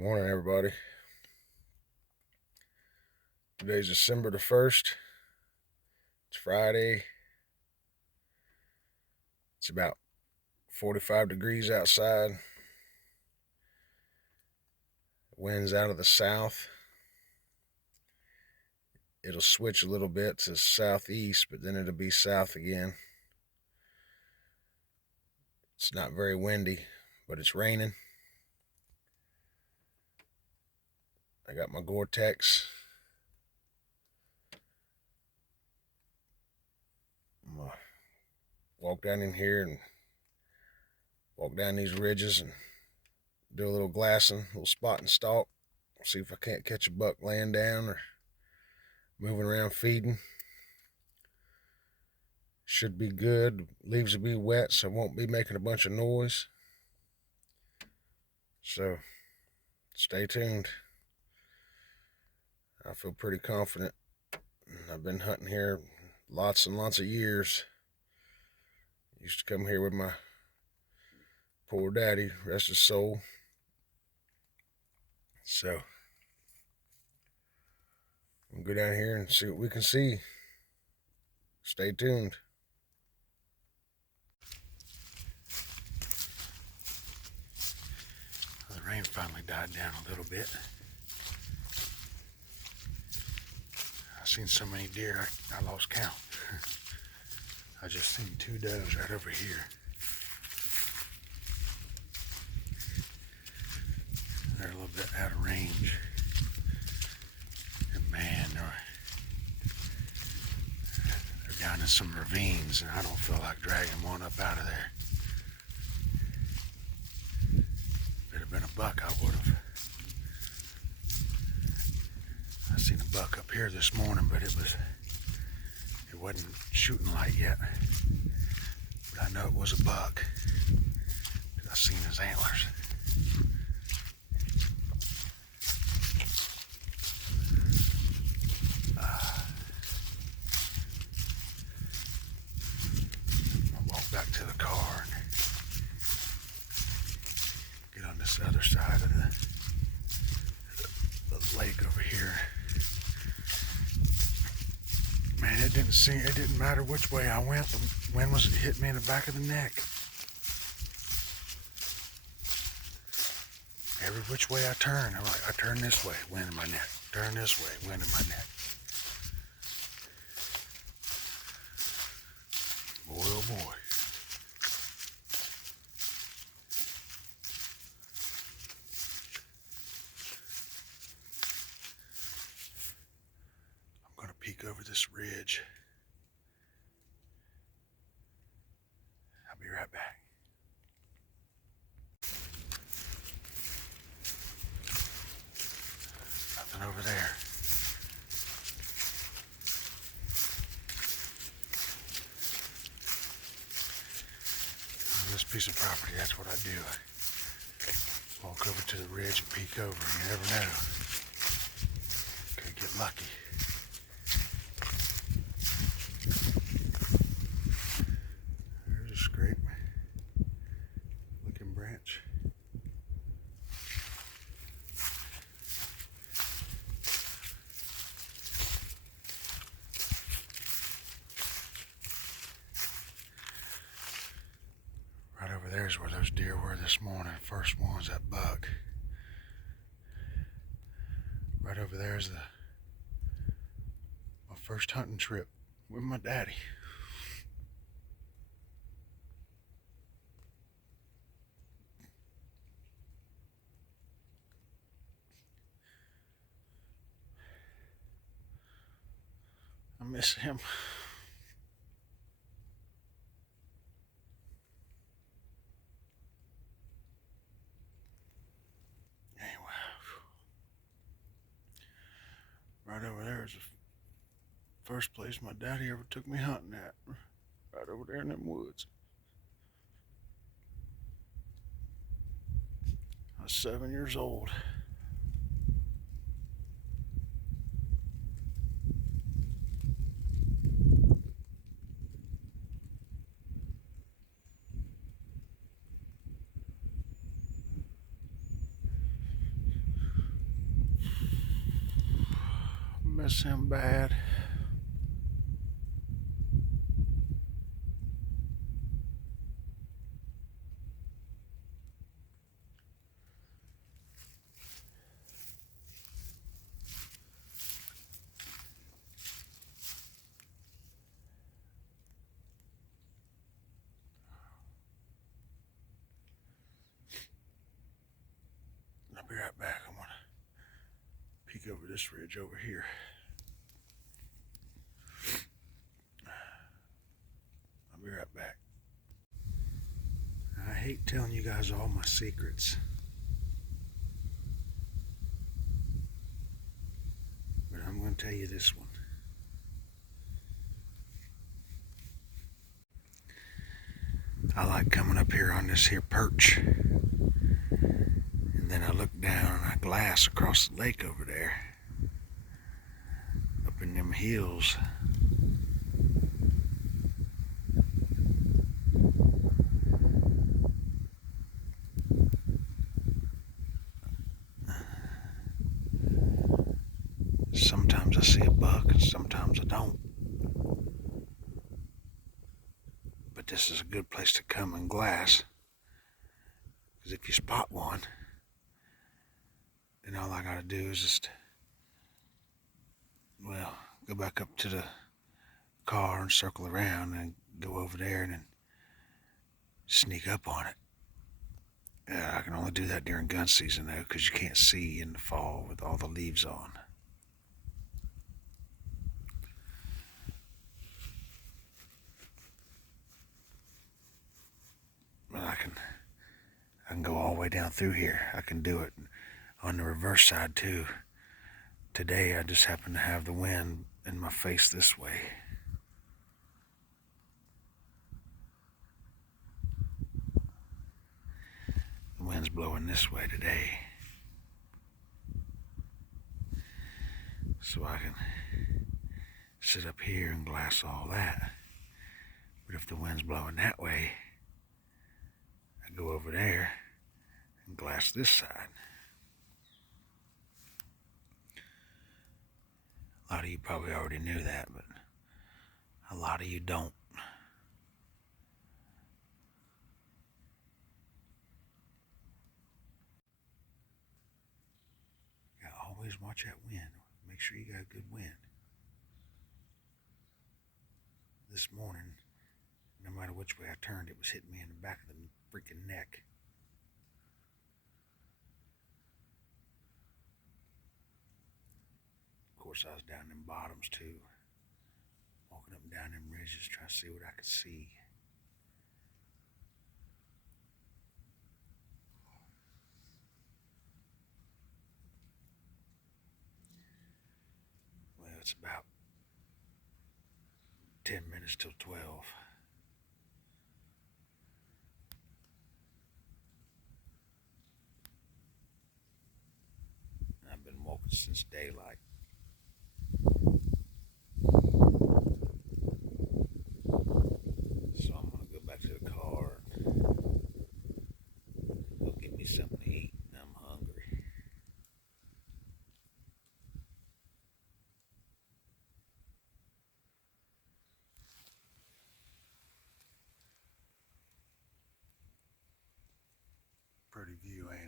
Morning, everybody. Today's December the 1st. It's Friday. It's about 45 degrees outside. The wind's out of the south. It'll switch a little bit to southeast, but then it'll be south again. It's not very windy, but it's raining. I got my Gore-Tex. I'm gonna walk down in here and walk down these ridges and do a little glassing, a little spot and stalk. See if I can't catch a buck laying down or moving around feeding. Should be good. Leaves will be wet, so I won't be making a bunch of noise. So stay tuned. I feel pretty confident. I've been hunting here lots and lots of years. Used to come here with my poor daddy, rest his soul. So I'm gonna go down here and see what we can see. Stay tuned. The rain finally died down a little bit. I've seen so many deer, I lost count. I just seen 2 does right over here. They're a little bit out of range. And man, they're down in some ravines, and I don't feel like dragging one up out of there. If it had been a buck, I would have. I seen a buck up here this morning, but it wasn't shooting light yet. But I know it was a buck. I seen his antlers. I'll walk back to the car and get on this other side of the lake over here. Man, it didn't matter which way I went. The wind was hitting me in the back of the neck. Every which way I turn, I'm like, I turn this way, wind in my neck. Turn this way, wind in my neck. Boy, oh boy. I'm gonna peek over this ridge. I'll be right back. Nothing over there. On this piece of property, that's what I do. I walk over to the ridge and peek over. You never know. Could get lucky. There's a scrape looking branch. Right over there is where those deer were this morning. First one's that buck. Right over there is my first hunting trip with my daddy. I miss him. Anyway, right over there is the first place my daddy ever took me hunting at. Right over there in them woods. I was 7 years old. that sound bad? I'll be right back. I'm gonna peek over this ridge over here. I'll be right back. I hate telling you guys all my secrets, but I'm going to tell you this one. I like coming up here on this here perch, and then I look down and I glass across the lake over there, up in them hills. Sometimes I see a buck and sometimes I don't. But this is a good place to come and glass, because if you spot one, then all I gotta do is just, well, go back up to the car and circle around and go over there and then sneak up on it. I can only do that during gun season though, because you can't see in the fall with all the leaves on. But I can go all the way down through here. I can do it on the reverse side too. Today I just happen to have the wind in my face this way. The wind's blowing this way today, so I can sit up here and glass all that. But if the wind's blowing that way, I go over there and glass this side. A lot of you probably already knew that, but a lot of you don't. You gotta always watch that wind. Make sure you got a good wind. This morning, no matter which way I turned, it was hitting me in the back of the freaking neck. Of course, I was down in bottoms too, walking up and down them ridges, trying to see what I could see. Well, it's about 10 minutes till 12. I've been walking since daylight. So I'm gonna go back to the car and go get me something to eat. I'm hungry. Pretty view, ain't it?